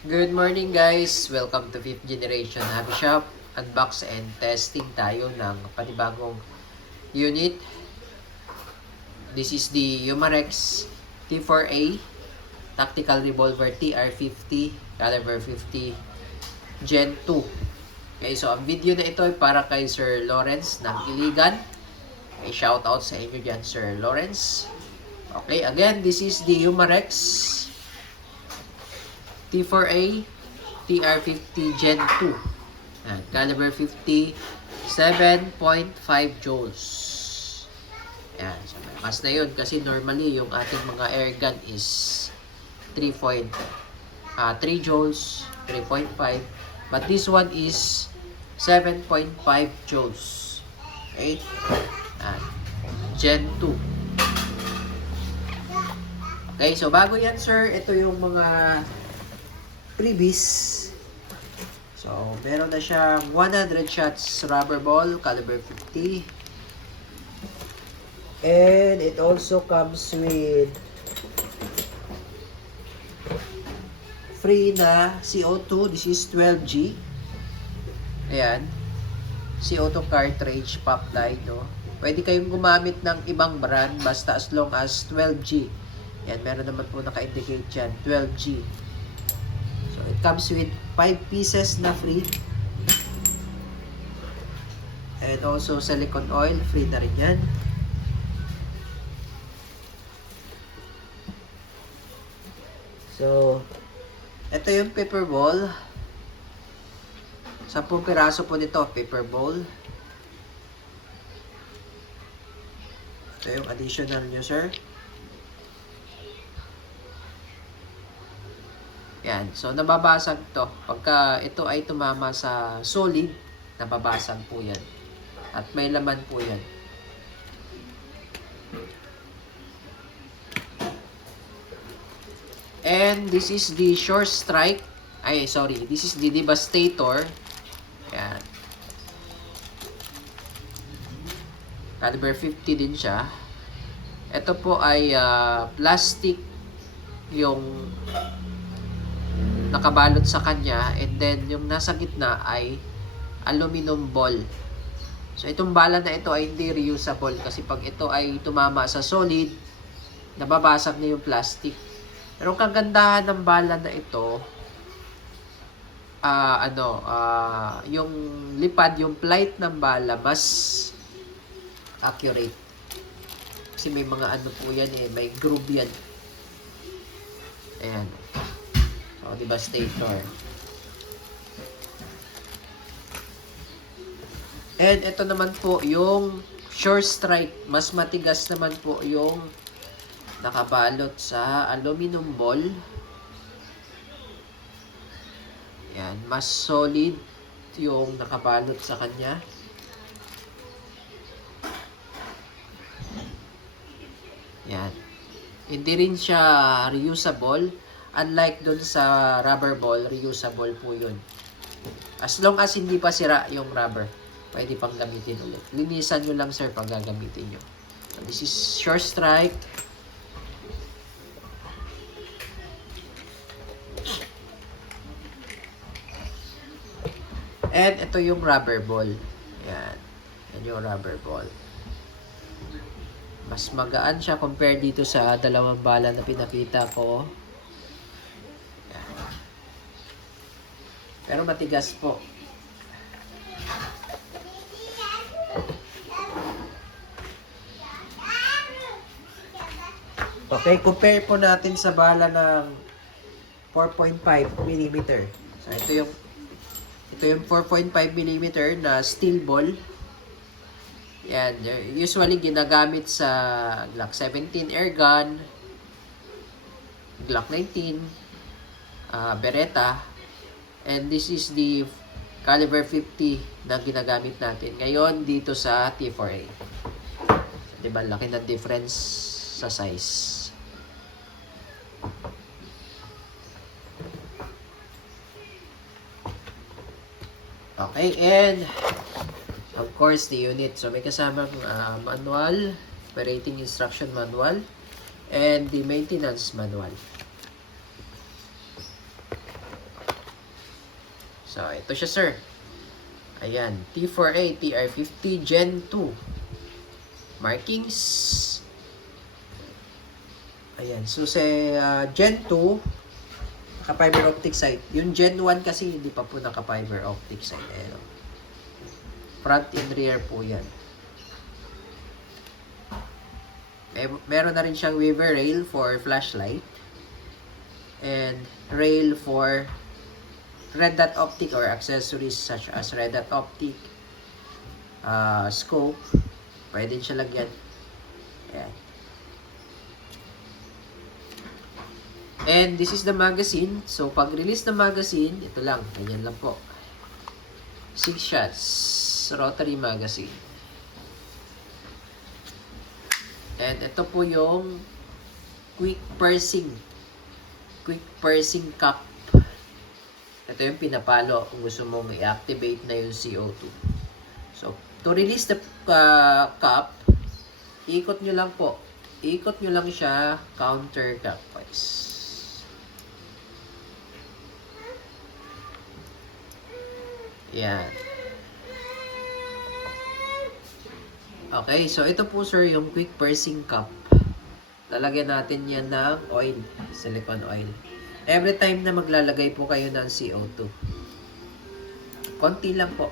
Good morning guys! Welcome to 5th Generation Hobby Shop. Unbox and testing tayo ng panibagong unit. This is the Umarex T4A Tactical Revolver TR50 Caliber 50 Gen 2. Okay, so ang video na ito ay para kay Sir Lawrence ng Iligan. Okay, shout out sa inyo dyan, Sir Lawrence. Okay, again, this is the Umarex T4A TR50 Gen 2. Caliber 50, 7.5 joules. Yan. So, mas na yun kasi normally yung ating mga air gun is 3 joules, 3.5. But this one is 7.5 joules. Okay? Gen 2. Okay, so bago yan sir, ito yung mga freebies. So, meron na siyang 100 shots rubber ball, caliber 50. And it also comes with free na CO2. This is 12G. Ayan. CO2 cartridge pop line, no? Pwede kayong gumamit ng ibang brand basta as long as 12G. Yan, meron naman po naka-indicate dyan, 12G. So, it comes with 5 pieces na free. And also, silicone oil, free na rin yan. So, ito yung paper ball. 10 piraso po nito, paper ball. Ito yung additional nyo, sir. Yan. So, nababasag to. Pagka ito ay tumama sa solid, nababasag po yan. At may laman po yan. And this is the Sure Strike. Ay, sorry. This is the Devastator. Yan. Caliber 50 din siya. Ito po ay plastic yung nakabalot sa kanya, and then yung nasa gitna ay aluminum ball. So itong bala na ito ay hindi reusable kasi pag ito ay tumama sa solid, nababasag na yung plastic. Pero kagandahan ng bala na ito, yung lipad, yung flight ng bala mas accurate. Kasi may mga ano po yan may groove yan. Ayan. O, Devastator. And ito naman po yung Sure Strike. Mas matigas naman po yung nakabalot sa aluminum ball. Yan. Mas solid yung nakabalot sa kanya. Yan. Hindi rin siya reusable. Unlike dun sa rubber ball, reusable po yun. As long as hindi pa sira yung rubber, pwede pang gamitin ulit. Linisan nyo lang sir pag gagamitin nyo. So, this is Sure Strike. And ito yung rubber ball. Yan. Yan yung rubber ball. Mas magaan siya compare dito sa dalawang bala na pinakita ko. Pero matigas po. Okay, compare po natin sa bala ng 4.5 mm. So ito yung 4.5 mm na steel ball. Yan, usually ginagamit sa Glock 17 air gun, Glock 19, Beretta. And this is the caliber 50 na ginagamit natin ngayon dito sa T4A. So, diba, laki na difference sa size. Okay, and of course the unit. So may kasamang manual, operating instruction manual, and the maintenance manual. So, ito siya, sir. Ayan, T4A, TR50 Gen 2. Markings. Ayan, so sa Gen 2, naka-fiber optic side. Yung Gen 1 kasi hindi pa po naka-fiber optic side. Ayan. Front and rear po yan. Meron na rin siyang waiver rail for flashlight. And rail for red dot optic or accessories such as red dot optic, scope. Pwede din siya lagyan. Ayan. And this is the magazine. So, pag release ng magazine, ito lang. Ganyan lang po. 6 shots. Rotary magazine. And ito po yung quick pursing cup. Ito yung pinapalo kung gusto mong i-activate na yung CO2. So, to release the cup, ikot nyo lang po. Ikot nyo lang siya counterclockwise. Yan. Okay, so ito po sir yung quick pursing cup. Lalagyan natin yan ng oil, silicone oil. Every time na maglalagay po kayo ng CO2. Konti lang po.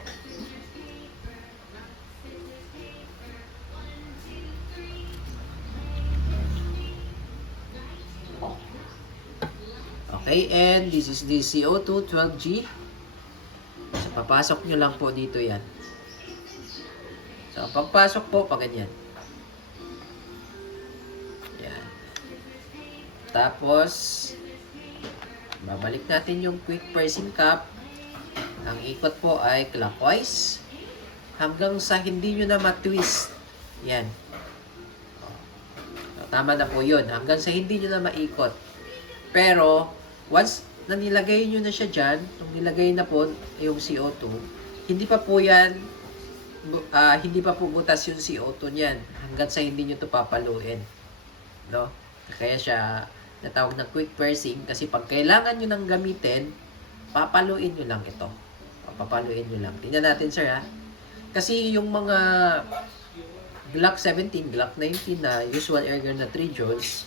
Okay, and this is the CO2 12G. So, papasok nyo lang po dito yan. So, pagpasok po, ganyan. Yan. Tapos, babalik natin yung quick pursing cup. Ang ikot po ay clockwise. Hanggang sa hindi nyo na matwist. Yan. So, tama na po yun. Hanggang sa hindi nyo na maikot. Pero, once na nilagay nyo na siya dyan, nung nilagay na po yung CO2, hindi pa po yan hindi pa po butas yung CO2 niyan hanggang sa hindi nyo ito papaluin. No? Kaya siya natawag na quick pursing kasi pag kailangan nyo nang gamitin, papaluin nyo lang ito. Papaluin nyo lang. Tingnan natin sir ha. Kasi yung mga Glock 17, Glock 19 na usual air gun na 3 joules,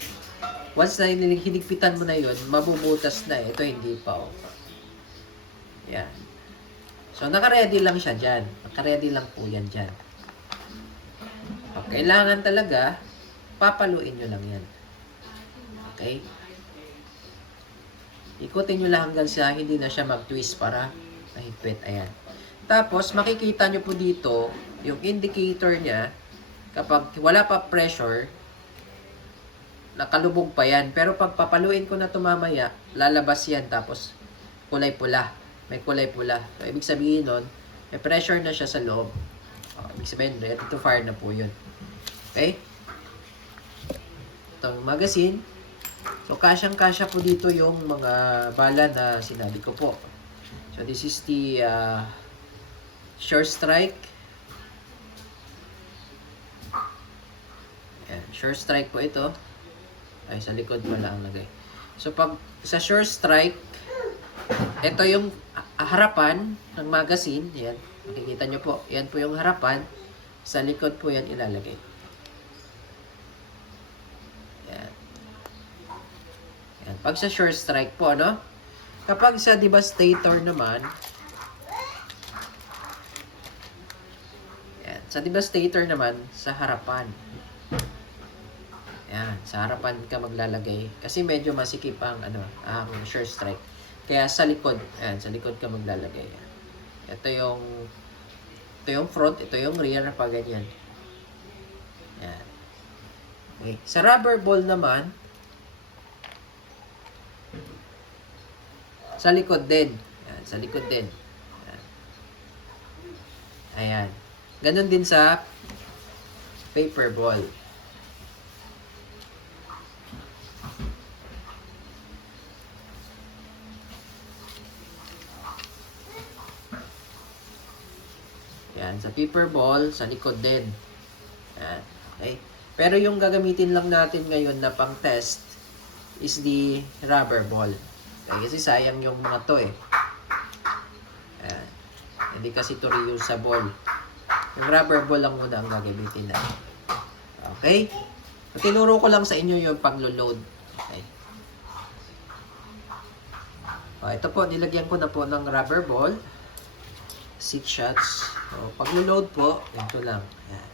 once na hinigpitan mo na yun, mabubutas na. Ito hindi pa. Oh. Yan. So, naka-ready lang siya dyan. Naka-ready lang po yan dyan. Pag kailangan talaga, papaluin nyo lang yan. Okay? Ikutin nyo lang hanggang sa hindi na siya mag-twist para mahigpit. Ayan. Tapos, makikita nyo po dito, yung indicator niya, kapag wala pa pressure, nakalubog pa yan. Pero pag papaluin ko na ito mamaya, lalabas yan. Tapos, kulay pula. May kulay pula. So, ibig sabihin nun, may pressure na siya sa loob. Ibig sabihin, ready to fire na po yun. Okay? Itong magazine. So, kasyang-kasya po dito yung mga bala na sinabi ko po. So, this is the Sure Strike. Ayan, Sure Strike po ito. Ay, sa likod pala ang lagay. So, pag sa Sure Strike, ito yung harapan ng magazine. Yan. Makikita nyo po. Yan po yung harapan. Sa likod po yan ilalagay. Yan. Yan. Pag sa Sure Strike po, no? Kapag sa Devastator naman, yan. Sa Devastator naman, sa harapan. Yan. Sa harapan ka maglalagay. Kasi medyo masikip ang, ang Sure Strike. Kaya sa likod, ayan, sa likod ka maglalagay. Ito yung front, ito yung rear pa ganyan. Ayan. Okay. Sa rubber ball naman, sa likod din. Ayan, sa likod din. Ayan. Ayan. Ganon din sa paper ball. Yan, sa paper ball, sa likod din. Yan, okay. Pero yung gagamitin lang natin ngayon na pang test is the rubber ball. Okay, kasi sayang yung mga to eh. Hindi kasi ito reusable. Yung rubber ball lang muna ang gagamitin natin. Okay? So, tinuro ko lang sa inyo yung paglo-load. Okay. Ito po, nilagyan ko na po ng rubber ball. 6 shots. So, paglo-load po, ito lang. Ayan.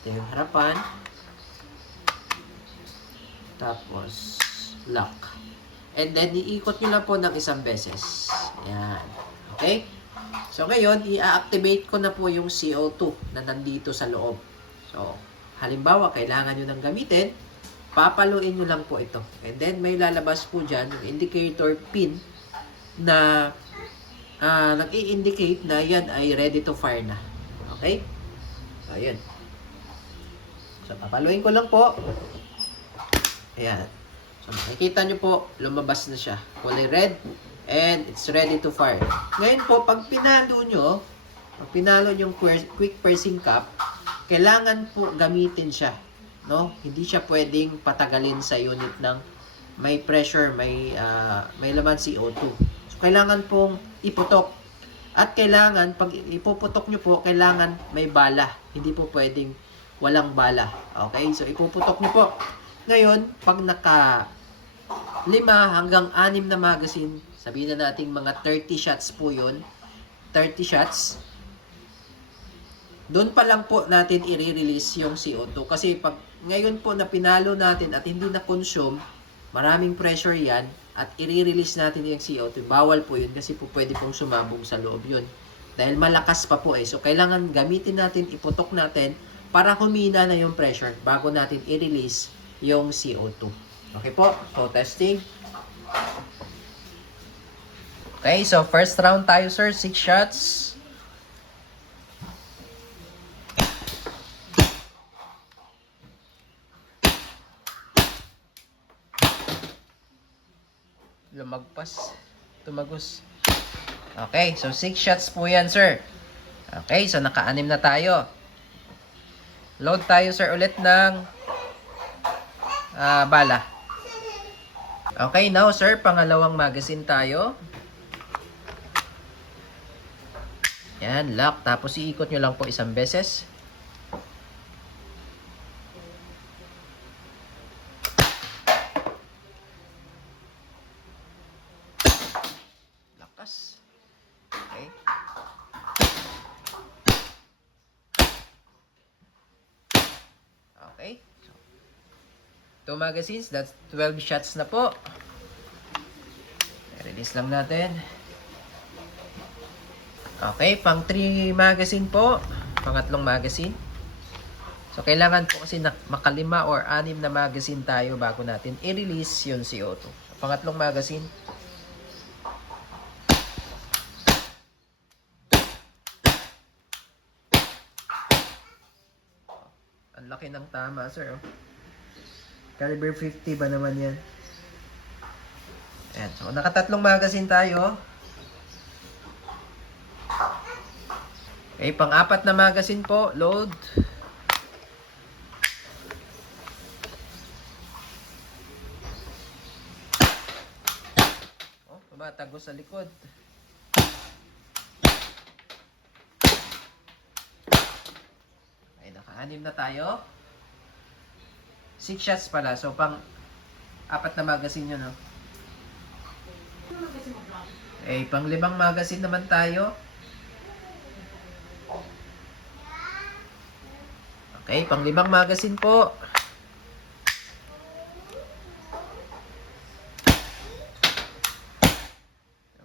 Ito yung harapan. Tapos, lock. And then, iikot nyo lang po ng isang beses. Ayan. Okay? So, ngayon, i-activate ko na po yung CO2 na nandito sa loob. So, halimbawa, kailangan nyo nang gamitin, papaluin nyo lang po ito. And then, may lalabas po dyan, yung indicator pin na nag-i-indicate na yan ay ready to fire na. Okay? So, ayan. So, papaluin ko lang po. Ayan. So, makikita nyo po, lumabas na siya. Kulay red. And it's ready to fire. Ngayon po, pag pinalo yung quick pressing cap, kailangan po gamitin siya. No? Hindi siya pwedeng patagalin sa unit ng may pressure, may laman CO2. So, kailangan pong iputok. At kailangan, pag ipuputok nyo po, kailangan may bala. Hindi po pwedeng walang bala. Okay? So, ipuputok nyo po. Ngayon, pag naka 5 hanggang 6 na magazine, sabihin na natin mga 30 shots po yun. 30 shots. Doon pa lang po natin i-release yung CO2. Kasi pag ngayon po na pinalo natin at hindi na-consume, maraming pressure yan, at i-release natin yung CO2. Bawal po yun kasi po pwede pong sumabog sa loob yun. Dahil malakas pa po eh. So, kailangan gamitin natin, iputok natin para humina na yung pressure bago natin i-release yung CO2. Okay po? So, testing. Okay, so first round tayo, sir. 6 shots. Lumagpas. Tumagos. Okay, so 6 shots po yan, sir. Okay, so naka-6 na tayo. Load tayo, sir, ulit ng bala. Okay, now, sir, pangalawang magazine tayo. Yan, lock. Tapos iikot nyo lang po isang beses. Lakas. Okay. Okay. 2 magazines, that's 12 shots na po. Release lang natin. Okay, pang 3 magazine po. Pangatlong magazine. So, kailangan po kasi makalima or 6 na magazine tayo bago natin i-release yung CO2. So, pangatlong magazine. Ang laki ng tama, sir. Oh. Caliber 50 ba naman yan? Ayan. So, nakatatlong magazine tayo. Okay, pang-4 na magazine po. Load. Oh, tumatago sa likod. Okay, naka-6 na tayo. 6 shots pala. So, pang-4 na magazine yun, no? Okay, pang-5 magazine naman tayo. Okay, pang-5 magazine po.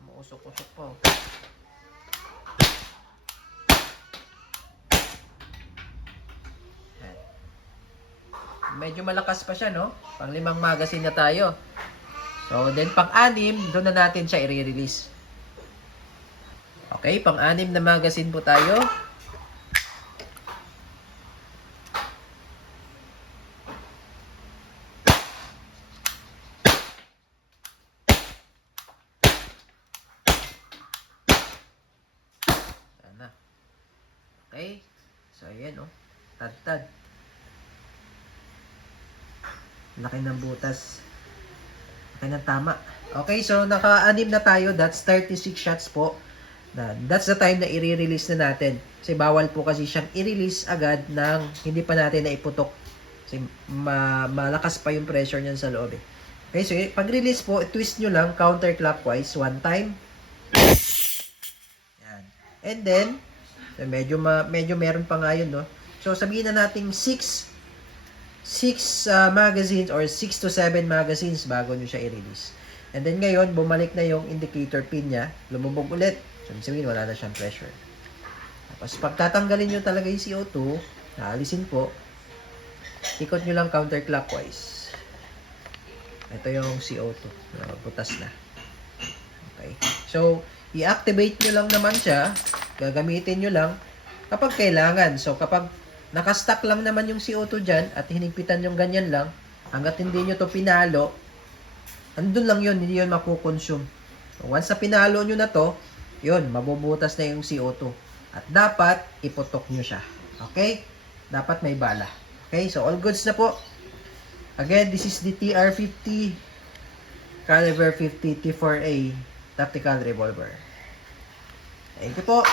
Mausok-usok po. Medyo malakas pa siya, no? Pang-5 magazine na tayo. So, then pang-6, doon na natin siya i-release. Okay, pang-6 na magazine po tayo. Sana. Okay. So, ayan, oh. Tad-tad. Laki ng butas. Laki ng tama. Okay, so naka-6 na tayo. That's 36 shots po. That's the time na i-release na natin. Kasi bawal po kasi siyang i-release agad ng hindi pa natin naiputok. Kasi malakas pa yung pressure niyan sa loob eh. Okay, so pag-release po, twist nyo lang counterclockwise one time. Yan. And then, medyo meron pa nga yun, no? So, sabihin na natin 6 magazines or 6 to 7 magazines bago nyo siya i-release. And then ngayon, bumalik na yung indicator pin niya, lumubog ulit. So, sabihin, wala na siyang pressure. Tapos, pag tatanggalin nyo talaga yung CO2, naalisin po, ikot nyo lang counterclockwise. Ito yung CO2. Butas na. Okay. So, i-activate nyo lang naman siya. Gagamitin nyo lang kapag kailangan. So, kapag nakastack lang naman yung CO2 dyan at hinigpitan yung ganyan lang, hanggat hindi nyo to pinalo, andun lang yun, hindi yun makukonsume. So, once na pinalo nyo na to, yun, mabubutas na yung CO2. At dapat, iputok nyo siya. Okay? Dapat may bala. Okay? So, all goods na po. Again, this is the TR-50 caliber 50 T4A tactical revolver. Thank you po.